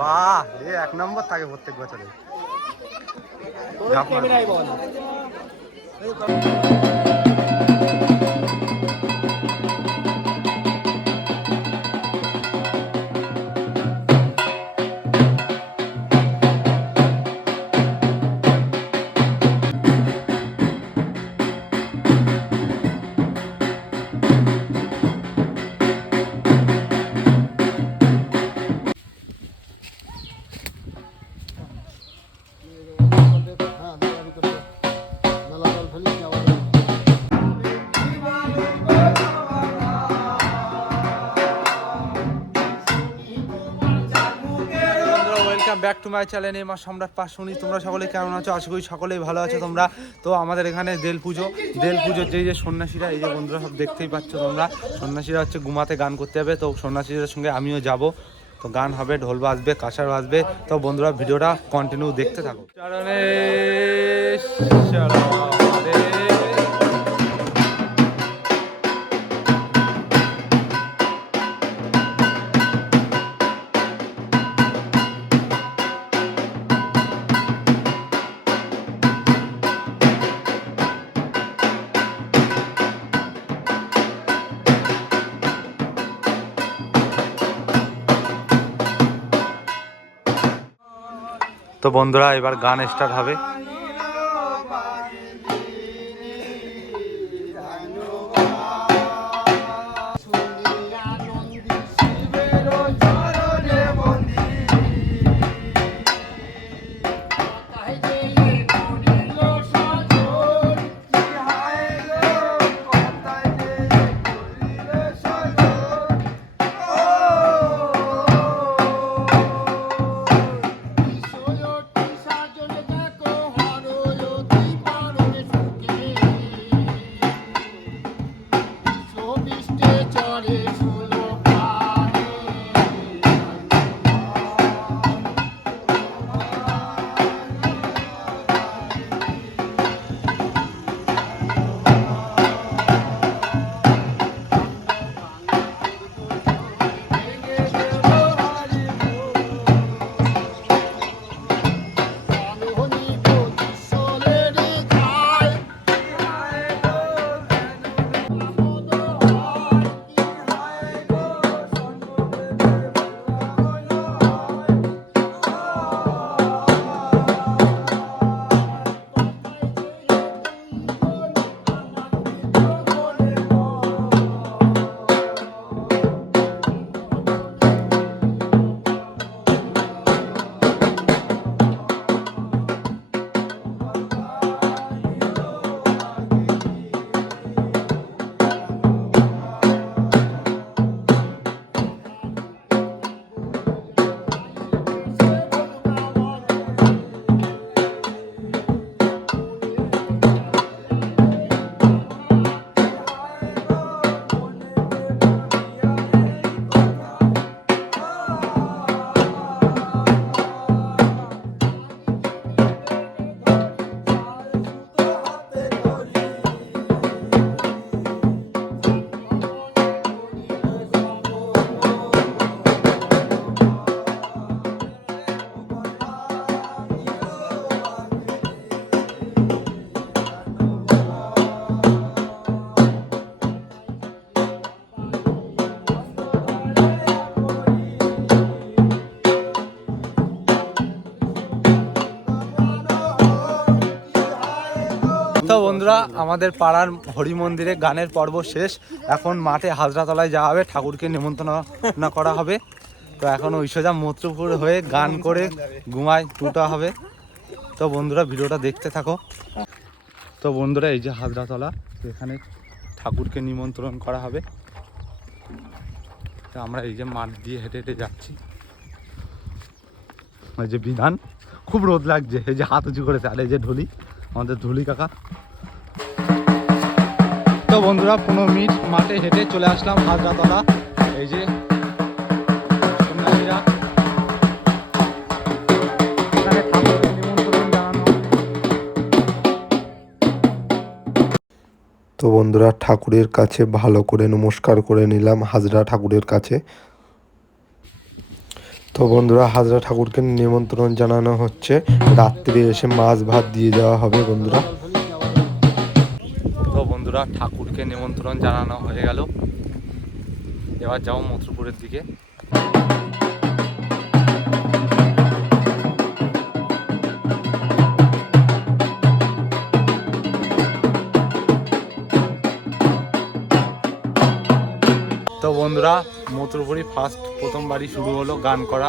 বাহ, এ এক নম্বর থাকে প্রত্যেক বছরে। Welcome back to my channel এমা সম্রাট পাশুনি। তোমরা সকলে কেমন আছো? আশা করি সকলেই ভালো আছো তোমরা। তো আমাদের এখানে দেল পুজোর যে সন্ন্যাসীরা, এই যে বন্ধুরা সব দেখতেই পাচ্ছ তোমরা, সন্ন্যাসীরা হচ্ছে ঘুমাতে গান করতে যাবে। তো সন্ন্যাসীদের সঙ্গে আমিও যাব। তো গান হবে, ঢোল বাজবে, কাঁসার বাজবে। তো বন্ধুরা ভিডিওটা কন্টিনিউ দেখতে থাকো। তো বন্ধুরা এবার গান স্টার্ট হবে। তো বন্ধুরা আমাদের পাড়ার হরি মন্দিরে গানের পর্ব শেষ। এখন মাঠে হাজরাতলায় যাওয়া হবে, ঠাকুরকে নিমন্ত্রণ করা হবে। তো এখন ঐশ্বর্যা মৈত্রপুর হয়ে গান করে ঘুমায় টুটা হবে। তো বন্ধুরা ভিডিওটা দেখতে থাকো। তো বন্ধুরা এই যে হাজরাতলা, এখানে ঠাকুরকে নিমন্ত্রণ করা হবে। তো আমরা এই যে মাঠ দিয়ে হেঁটে হেঁটে যাচ্ছি। এই যে বিধান, খুব রোদ লাগছে, এই যে হাত উঁচু করেছে। আর এই যে ঢুলি, আমাদের ঢুলি কাকা। তো বন্ধুরা 15 মিনিট মাঠে হেঁটে চলে আসলাম হাজরাতলা। এই যে সন্ন্যাসীরা এখানে ঠাকুরকে নিমন্ত্রণ জানানো। তো বন্ধুরা ঠাকুরের কাছে ভালো করে নমস্কার করে নিলাম হাজরা ঠাকুরের কাছে। তো তো বন্ধুরা হাজরা ঠাকুরকে নিমন্ত্রণ জানানো হচ্ছে, রাত্রে এসে মাছ ভাত দিয়ে যাওয়া হবে বন্ধুরা। তো বন্ধুরা ঠাকুরকে নিমন্ত্রণ জানানো হয়ে গেল, এবার যাও মথুরপুরের দিকে। তো বন্ধুরা মথুরপুরি প্রথমবারই শুরু হলো গান করা।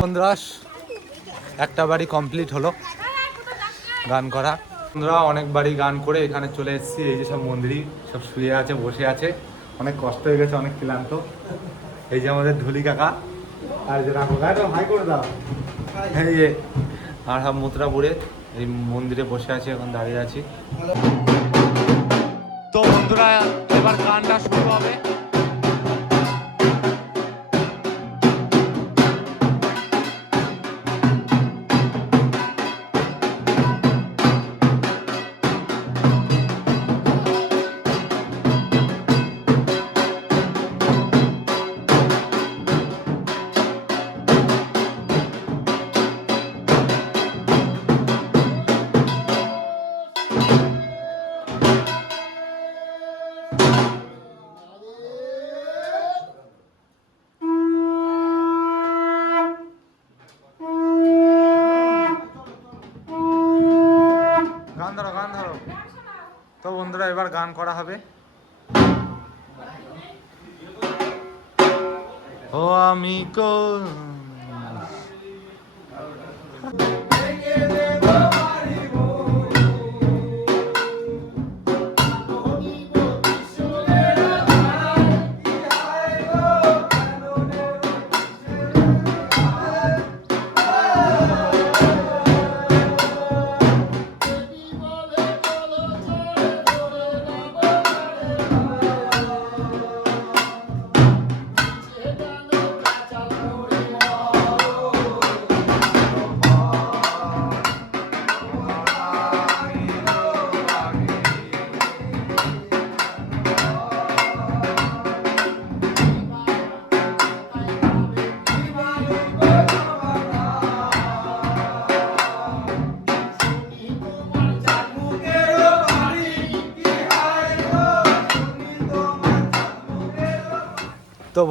বন্ধুরা একটা বাড়ি কমপ্লিট হলো গান করা। বন্ধুরা অনেক বাড়ি গান করে এখানে চলে এসেছি। এই যে সব মন্দিরই সব শুয়ে আছে, বসে আছে, অনেক কষ্ট হয়ে গেছে, অনেক ক্লান্ত। এই যে আমাদের ধুলি কাকা আর যে রাখো গায়ে হাই করে দাও। এই যে আর সব মুদ্রাপুরে এই মন্দিরে বসে আছি, এখন দাঁড়িয়ে আছি। তো বন্ধুরা এবার গানটা শুরু হবে। গান ধরো। তো বন্ধুরা এবার গান করা হবে। ও আমি তো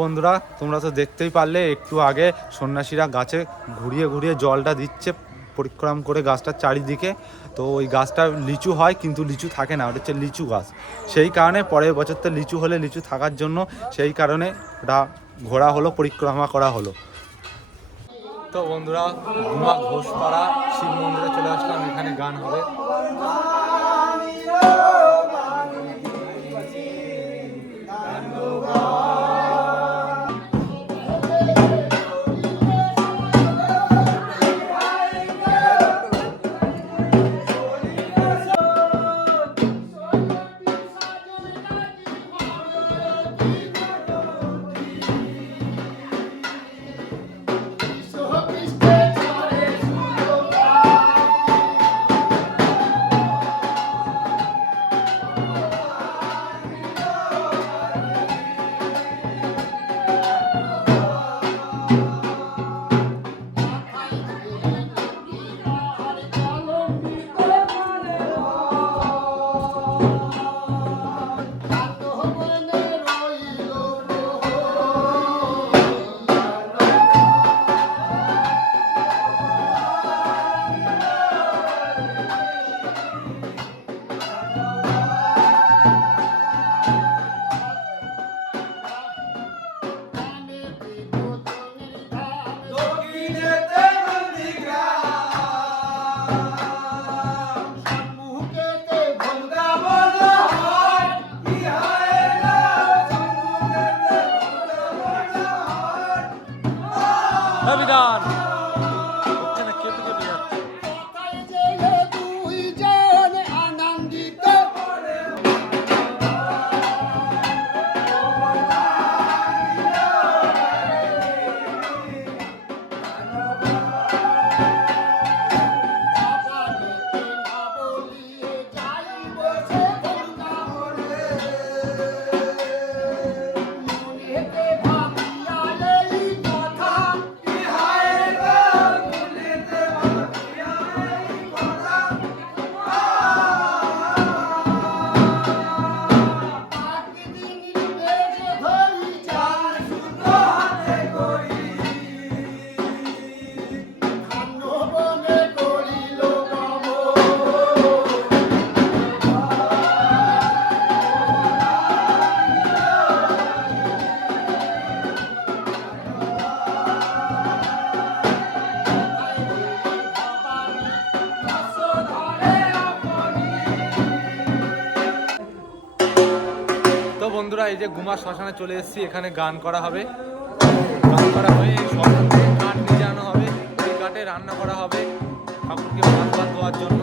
বন্ধুরা তোমরা তো দেখতেই পারলে একটু আগে সন্ন্যাসীরা গাছে ঘুরিয়ে ঘুরিয়ে জলটা দিচ্ছে পরিক্রম করে গাছটার চারিদিকে। তো ওই গাছটা লিচু হয় কিন্তু লিচু থাকে না, ওটা হচ্ছে লিচু গাছ। সেই কারণে পরের বছর তো লিচু হলে লিচু থাকার জন্য সেই কারণে ওটা ঘোরা হলো, পরিক্রমা করা হলো। তো বন্ধুরা গুমা ঘোষপাড়া শিব মন্দিরে চলে আসলাম, এখানে গান হবে। গান এই যে গুমা শ্মশানে চলে এসেছি, এখানে গান করা হবে। গান করা হয়ে এই শ্মশান থেকে কাঠ নিয়ে যাওয়া হবে, এই কাঠে রান্না করা হবে ঠাকুরকে ভাত ভাত দেওয়ার জন্য।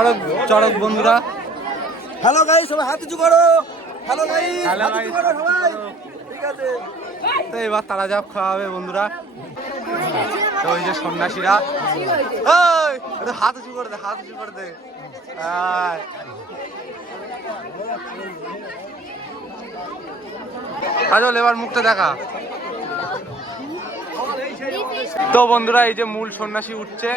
চড়ক চড়ক বন্ধুরা। হ্যালো গাইস, সবাই হাত উঁচু করো। হ্যালো গাইস, Hello হাত উঁচু guys, করো সবাই। ঠিক আছে। তো এবার তারা জাপ খাওয়া হবে বন্ধুরা। তো ওই যে সন্ন্যাসীরা, এই একটু হাত উঁচু করে দে, হাত উঁচু করে দে। আয়। কাজল এবার মুখটা দেখা। তো বন্ধুরা এই যে মূল সন্ন্যাসী উঠছে,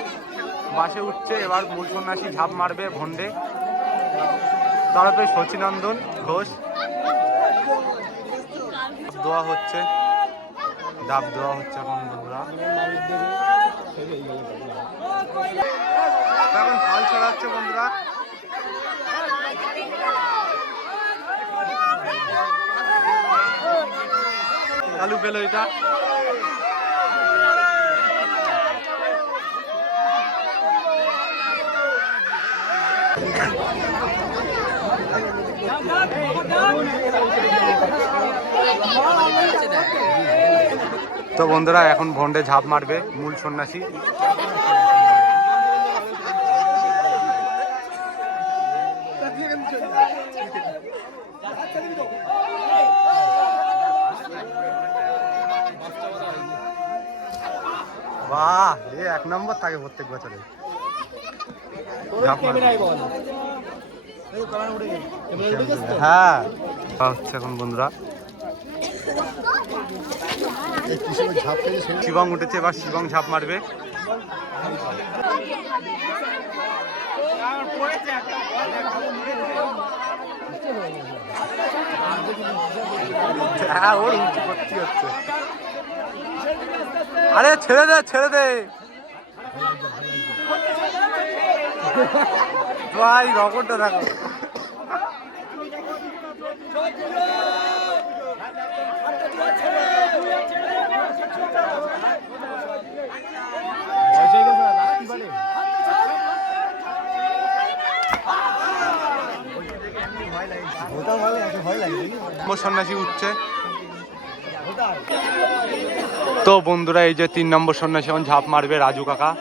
বাসে উঠছে। এবার মূল সন্ন্যাসী ঝাঁপ মারবে ভন্ডে। তারপরে শচীনন্দন ঘোষ দোয়া হচ্ছে, ডাব দেওয়া হচ্ছে এখন বন্ধুরা। এখন ফল ছড়াচ্ছে বন্ধুরা। চালু পেলো এটা। তো বন্ধুরা এখন ভন্ডে ঝাঁপ মারবে মূল সন্ন্যাসী। বাহ, এ 1 নম্বর থাকে প্রত্যেক বছরে ঝাঁপ মারবে। হ্যাঁ হচ্ছে এখন বন্ধুরা। শিবং উঠেছে, এবার শিবং ঝাঁপ মারবে। হ্যাঁ ওর উঁচু করতে হচ্ছে। আরে ছেড়ে দে, ছেড়ে দে ভাই, রকমটা দেখো। সন্ন্যাসী উঠছে। তো বন্ধুরা এই যে 3 নম্বর সন্ন্যাসী এখন ঝাঁপ মারবে রাজু কাকা।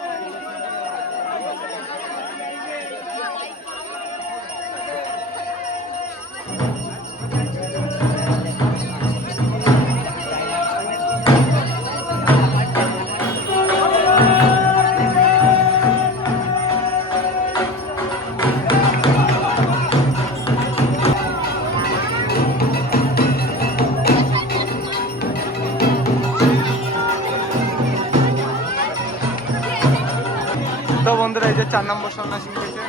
তো বন্ধুরা এই যে 4 নম্বর সন্ন্যাসী উঠেছে।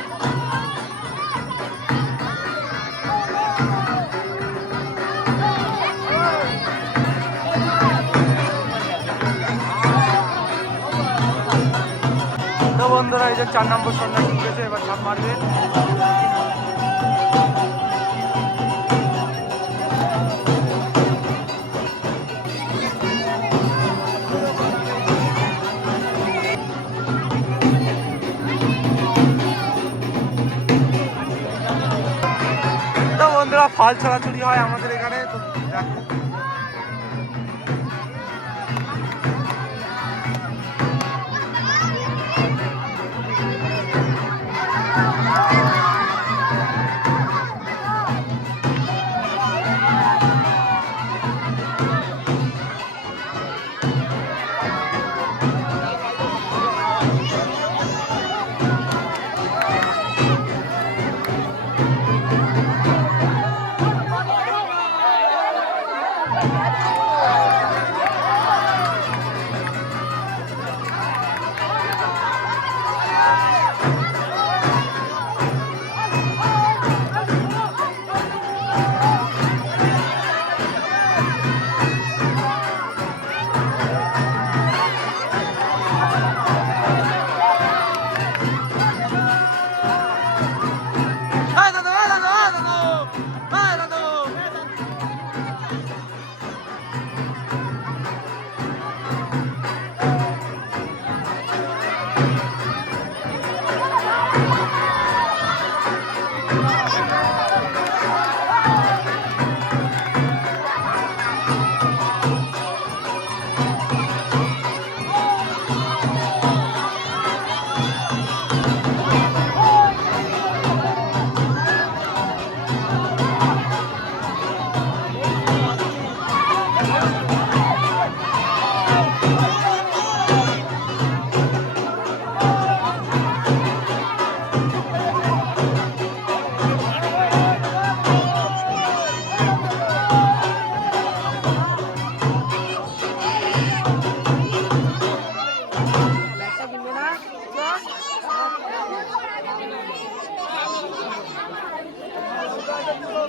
তো বন্ধুরা এই যে 4 নম্বর সন্ন্যাসী উঠেছে, এবার ঝাঁপ মারবে। তো বন্ধুরা ফল ছড়াছড়ি হয় আমাদের এখানে। তো দেখো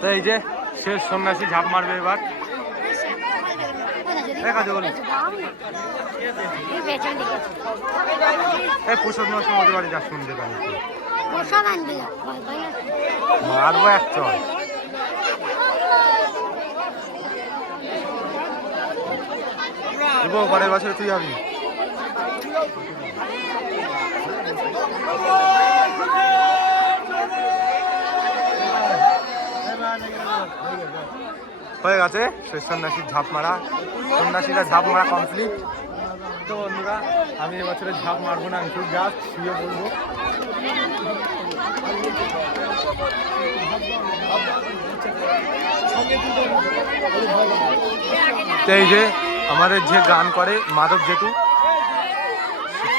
তো এই যে শেষ সন্ন্যাসী ঝাঁপ মারবে এবার। দেখা যাবে বলি এই প্রসাদ নষ্ট হতে পারি যা শুনতে পারি মারবো এক চল। পরের বছর তুই যাবি। হয়ে গেছে শেষ সন্ন্যাসীর ঝাঁপ মারা, সন্ন্যাসীরা ঝাঁপ মারা কমপ্লিট। তো বন্ধুরা আমি এবছরে ঝাঁপ মারবো না, আমি শুধু জাস্ট শুয়ে পড়বো। তো এই যে আমাদের যে গান করে মাধব জেঠু,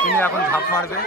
তিনি এখন ঝাঁপ মারবে।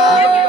আছে